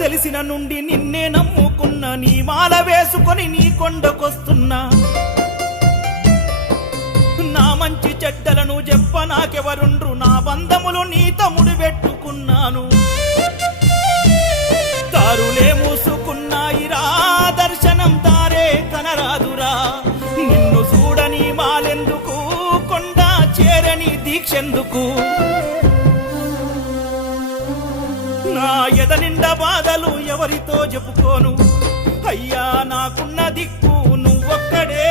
తెలిసిన నుండి నిన్నే నమ్ముకున్నా, నీ మాల వేసుకొని నీ కొండకొస్తున్నా. నా మంచి చెడ్డలను చెప్ప నాకెవరుండ్రు, నా బంధములు నీ తమ్ముడు పెట్టుకున్నాను. దారులే మూసుకున్నాయిరా, దర్శనం దారే కనరాదురా. నిన్ను చూడని మాలెందుకు, కొండ చేరని దీక్షెందుకు. నా ఎద నిండా బాధలు ఎవరితో చెప్పుకోను, అయ్యా నాకున్న దిక్కు నువ్వొక్కడే.